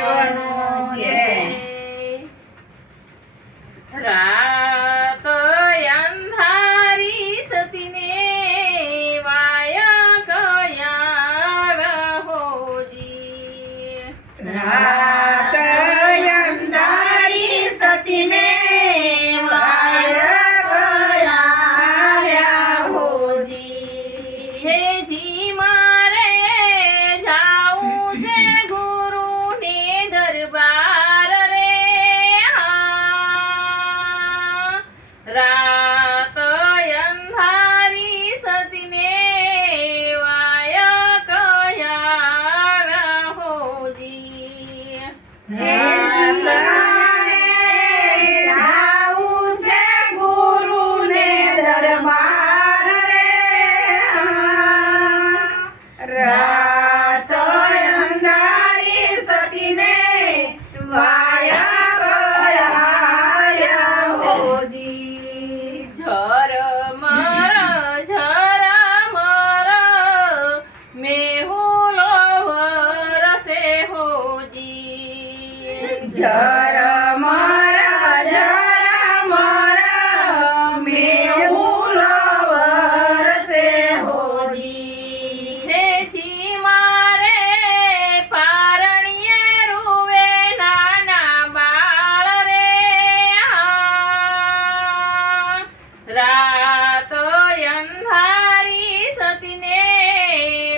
મહાદેવનો જય. રાત અંધારી સતીને વાયા કયા રહોજી. રાત અંધારી સતીને હેજી મારે જાવું છે ગુરુને દરબાર રે. રાત અંધારી સતીને વાયા કયા રહોજી. રાત અંધારી સતીને વાયા ગયા હોજી. ઝરમર ઝરમર મેહુલો વરસે હોજી. ઝરમર ઝરમર મેહુલ વરસે હોજી. હેજી મારે પારણીએ રૂવે નાના બાળ રે. રાત અંધારી સતીને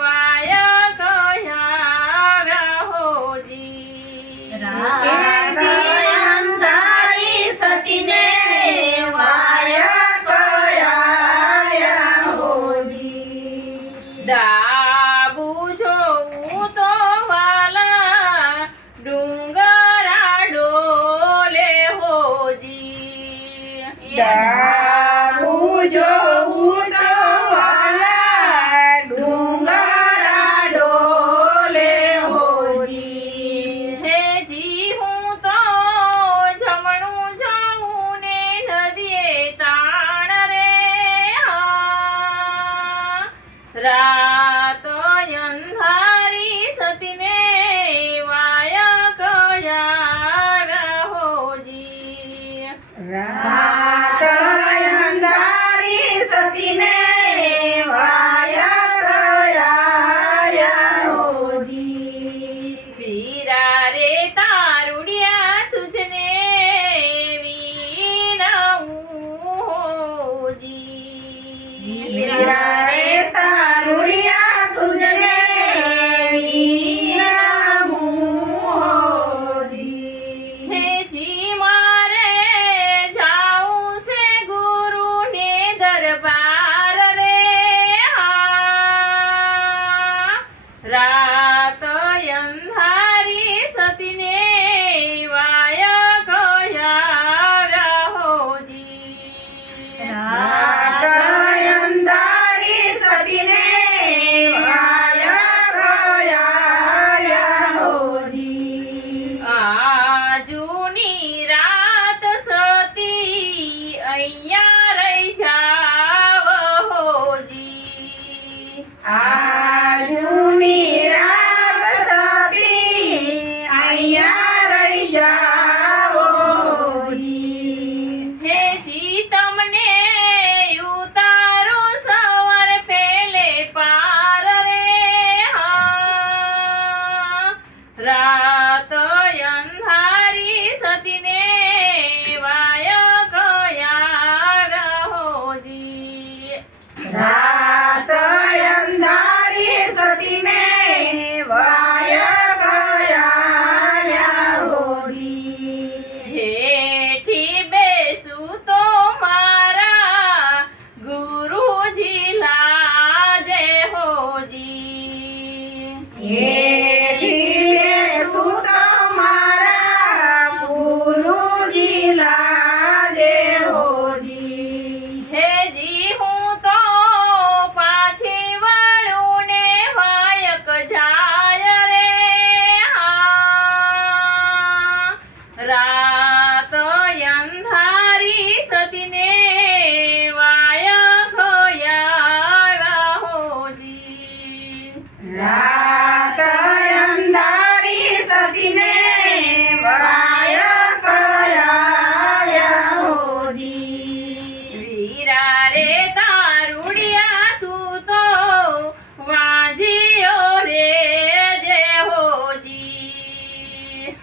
વાયા કયા હોજી. અંધારી સતીને વાયા ગયા હોજી. ડાબુ જોઉં તો વાલા ડુંગરા ડોલે હોજી. ડાબુ જોઉં તો વાલા ડુંગરા ડોલે હોજી. હેજી હું તો જમણું જોઉં ને નદીએ તાણ રે. રાત અંધારી સતીને વાયા કયા હોજી. રાત અંધારી સતીને વાયા ગયા હોજી. વીરા રે તારુડિયા તુજને વીણાવું હોજી. વીરા રે તારુડિયા તુજને વીણાવું હોજી. હેજી મારે જાવું છે ગુરુને દરબાર રે. રાત અંધારી સતીને વાયા કયા હોજી. રાત અંધારી સતીને વાયા ગયા હોજી. આજુની રાત સતી અહીંયા રહી જાવ હોજી. આજની રાત સતી અહીંયા રહી જાઓ હોજી. હેજી તમને ઉતારો સવાર પેલે પાર રે. રાત અંધારી સતીને વાયા કયા હોજી. રાત અંધારી સતીને વાયા ગયા હોજી.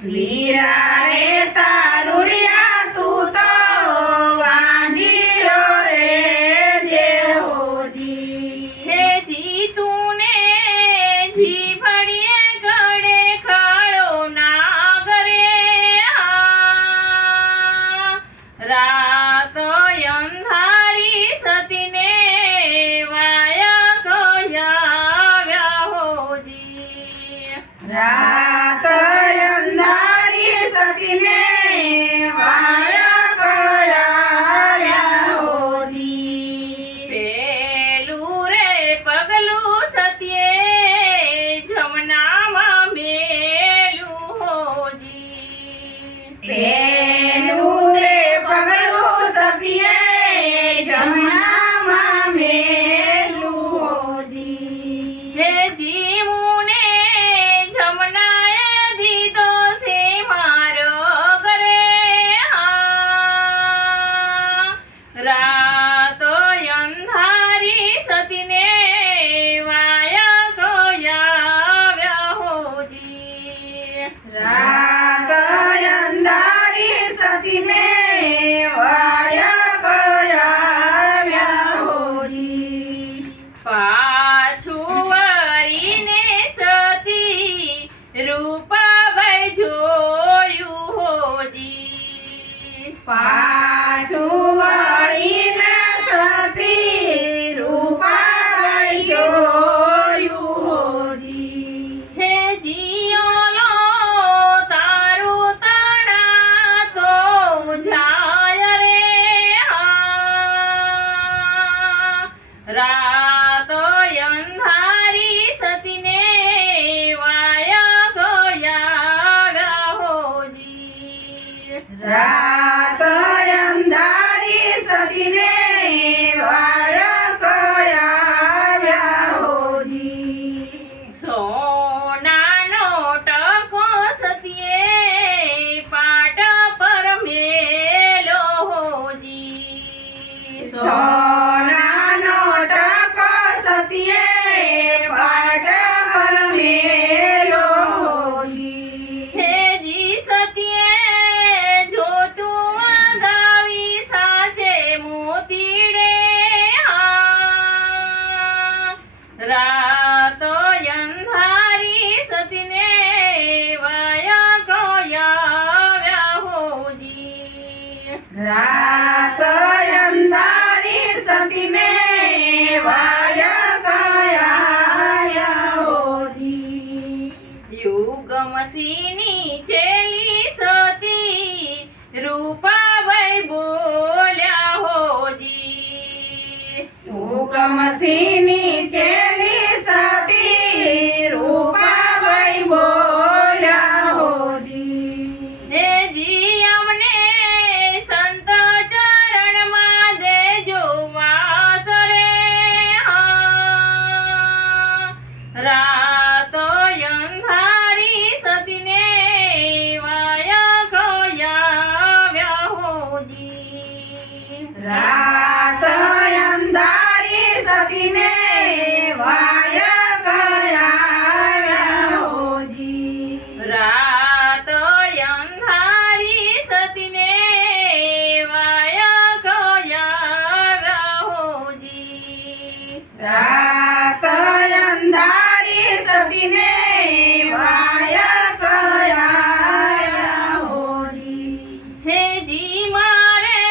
વીરા રે તારુડિયા તું તો વાંજીરો રે જે હોજી. હે જીતું ને જી ભણીએ ઘડે ખાડો નાગરે રાત અંધારી સતીને વાયા કયા હોજી. રાત અંધારી સતીને વાયા કયા હોજી. પેલું રે પગલું સત્યે જમનામાં મેલું હોજી. પેલું રે પગલું સતીએ જમનામાં મેલું હોજી. હે જીવુને જમનાએ દીધો છે મારો ઘરે રાતો અંધારી સતીને વાયા કયા હોજી. રાત અંધારી સતીને વાયા કયા હોજી. પાછું વળીને સતી રૂપાબાઈ જોયું હોજી. પાછું વળીને સતી રૂપાબાઈ જોયું હોજી. હે જીઓલો તારું તણા તો જાય રે રાતો અંધારી સતીને વાયા કયા હોજી. રાત અંધારી સતીને વાયા કયા હોજી. સોનાનો ટકો સતીએ પાટ પર મેલો હોજી. સોનાનો ટકો સતીએ પાટ પર મેલો હોજી. હે જી સતીએ જોતું ગાવી સાચે મોતીડે રાતો અંધારી સતીને વાયા કયા હોજી. રાત અંધારી સતીને વાયા કયા હોજી. યુગમસીની ચેલી સતી રૂપાબાઈ બોલ્યા હોજી. હુકમસિંહની ચેલી સતી રૂપાબાઈ બોલ્યા હોજી. હે જી અમને સંત ચરણમાં દેજો વાસ રે રાતો અંધારી સતીને વાયા કયા હોજી. રાત અંધારી સતીને વાયા કયા હોજી. રાત અંધારી સતીને વાયા કયા હોજી. રાત અંધારી સતીને વાયા કયા હોજી. હે જી મારે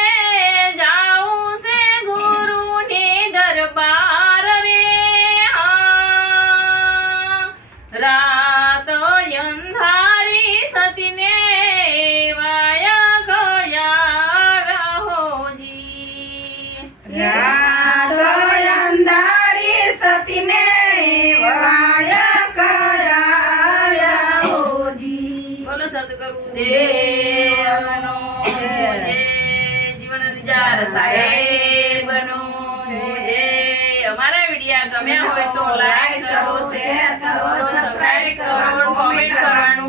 જાવું છે ગુરુને દરબાર રે રાત અંધારી સતીને વાયા કયા હોજી. રાત અંધારી સતીને વાયા કયા હોજી. બોલો સદગુરુ દેવનો જય. જીવન નિજાર સાહેબનો જય. અમારા વિડિયા ગમ્યા હોય તો લાઈક કરો, શેર કરો, સબસ્ક્રાઇબ કરો, કોમેન્ટ કરવાનું